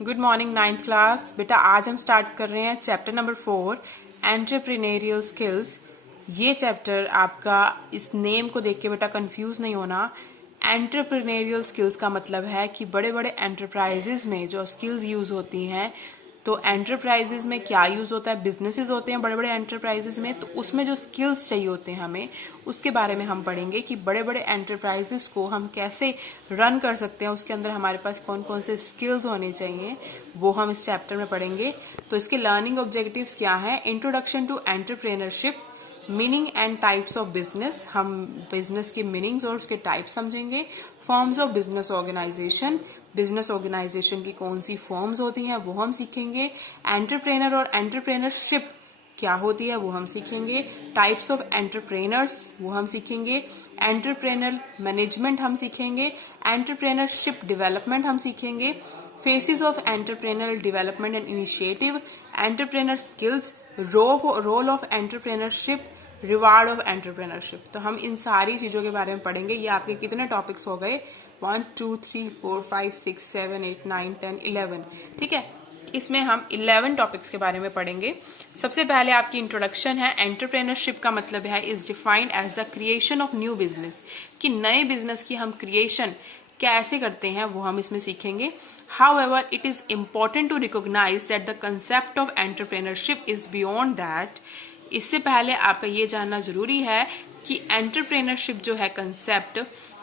Good morning ninth class. बेटा आज हम स्टार्ट कर रहे हैं चैप्टर नंबर 4 एंटरप्रेन्योरियल स्किल्स। ये चैप्टर आपका इस नेम को देख के बेटा कंफ्यूज नहीं होना। एंटरप्रेन्योरियल स्किल्स का मतलब है कि बड़े बड़े एंटरप्राइजेज में जो स्किल्स यूज होती हैं, तो एंटरप्राइजेज में क्या यूज होता है, बिजनेसेस होते हैं बड़े बड़े एंटरप्राइजेज में, तो उसमें जो स्किल्स चाहिए होते हैं हमें, उसके बारे में हम पढ़ेंगे कि बड़े बड़े एंटरप्राइजेस को हम कैसे रन कर सकते हैं, उसके अंदर हमारे पास कौन कौन से स्किल्स होने चाहिए, वो हम इस चैप्टर में पढ़ेंगे। तो इसके लर्निंग ऑब्जेक्टिव्स क्या है? Introduction to entrepreneurship, meaning and types of business, हम बिजनेस के मीनिंग्स और उसके टाइप्स समझेंगे। Forms of business organisation, business organisation की कौन सी फॉर्म्स होती हैं वो हम सीखेंगे। एंटरप्रेनर और एंटरप्रेनरशिप क्या होती है वो हम सीखेंगे। टाइप्स ऑफ एंटरप्रेनर्स वो हम सीखेंगे। एंटरप्रेनर मैनेजमेंट हम सीखेंगे। एंटरप्रेनरशिप डेवलपमेंट हम सीखेंगे। Phases of entrepreneur development and initiative, entrepreneur skills, role of entrepreneurship, reward of entrepreneurship. तो हम इन सारी चीजों के बारे में पढ़ेंगे। ये आपके कितने टॉपिक्स हो गए? 1 2 3 4 5 6 7 8 9 10 11। ठीक है, इसमें हम 11 टॉपिक्स के बारे में पढ़ेंगे। सबसे पहले आपकी इंट्रोडक्शन है। एंटरप्रेन्योरशिप का मतलब है is defined as the creation of new business, कि नए बिजनेस की हम क्रिएशन कैसे करते हैं वो हम इसमें सीखेंगे। However, it is important to recognize that the concept of entrepreneurship is beyond that. इससे पहले आपका ये जानना जरूरी है कि एंटरप्रेन्योरशिप जो है कंसेप्ट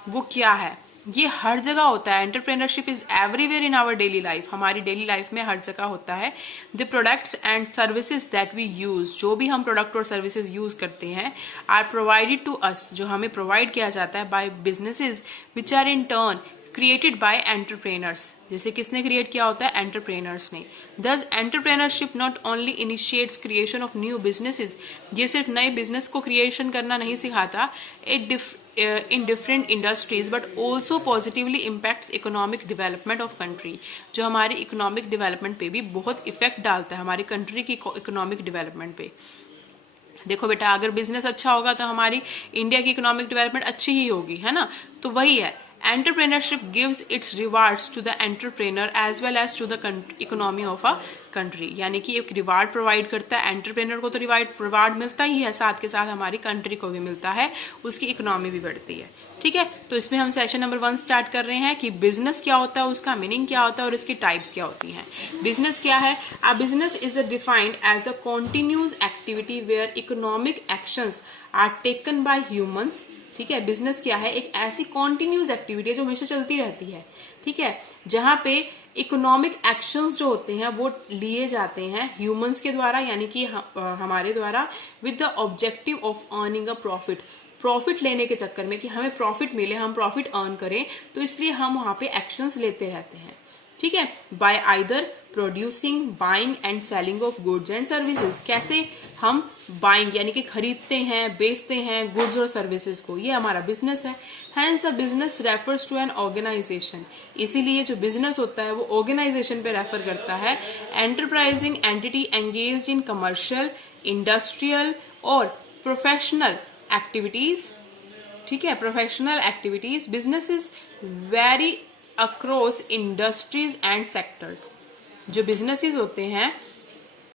वो क्या है। ये हर जगह होता है। Entrepreneurship is everywhere in our daily life, हमारी डेली लाइफ में हर जगह होता है। The products and services that we use, जो भी हम प्रोडक्ट और सर्विसेज यूज करते हैं, आर प्रोवाइडेड टू अस, जो हमें प्रोवाइड किया जाता है by businesses which are in turn created by entrepreneurs. जैसे किसने क्रिएट किया होता है? एंटरप्रेनर्स ने। This entrepreneurship not only initiates creation of new businesses, ये सिर्फ नए बिजनेस को क्रिएशन करना नहीं सिखाता in different industries, but also positively impacts economic development of country, जो हमारी इकोनॉमिक डेवलपमेंट पे भी बहुत इफेक्ट डालता है, हमारी कंट्री की इकोनॉमिक डेवलपमेंट पे। देखो बेटा, अगर बिजनेस अच्छा होगा तो हमारी इंडिया की इकोनॉमिक डेवलपमेंट अच्छी ही होगी, है ना। तो वही है, entrepreneurship gives its rewards to the entrepreneur as well as to the economy of a country, यानी कि एक रिवार्ड प्रोवाइड करता है। एंटरप्रेनर को तो रिवार्ड मिलता ही है, साथ के साथ हमारी कंट्री को भी मिलता है, उसकी इकोनॉमी भी बढ़ती है। ठीक है, तो इसमें हम सेशन नंबर 1 स्टार्ट कर रहे हैं कि बिजनेस क्या होता है, उसका मीनिंग क्या होता है और इसकी टाइप्स क्या होती हैं। बिजनेस क्या है? A business is defined as a continuous activity where economic actions are taken by humans. ठीक है, बिजनेस क्या है? एक ऐसी कॉन्टिन्यूस एक्टिविटी है जो हमेशा चलती रहती है। ठीक है, जहां पे इकोनॉमिक एक्शंस जो होते हैं वो लिए जाते हैं ह्यूमंस के द्वारा, यानी कि हमारे द्वारा, with the objective of earning a profit, profit लेने के चक्कर में कि हमें प्रॉफिट मिले, हम प्रॉफिट अर्न करें, तो इसलिए हम वहां पे एक्शंस लेते रहते हैं। ठीक है, bye either producing, buying and selling of goods and services. कैसे? हम बाइंग यानी कि खरीदते हैं, बेचते हैं गुड्स और सर्विसेज को, ये हमारा बिजनेस है। Hence a business refers to an organisation, इसीलिए जो बिजनेस होता है वो ऑर्गेनाइजेशन पे रेफर करता है। Enterprising entity engaged in commercial, industrial और प्रोफेशनल एक्टिविटीज। ठीक है, professional activities. Businesses vary across industries and sectors, जो बिजनेसेस होते हैं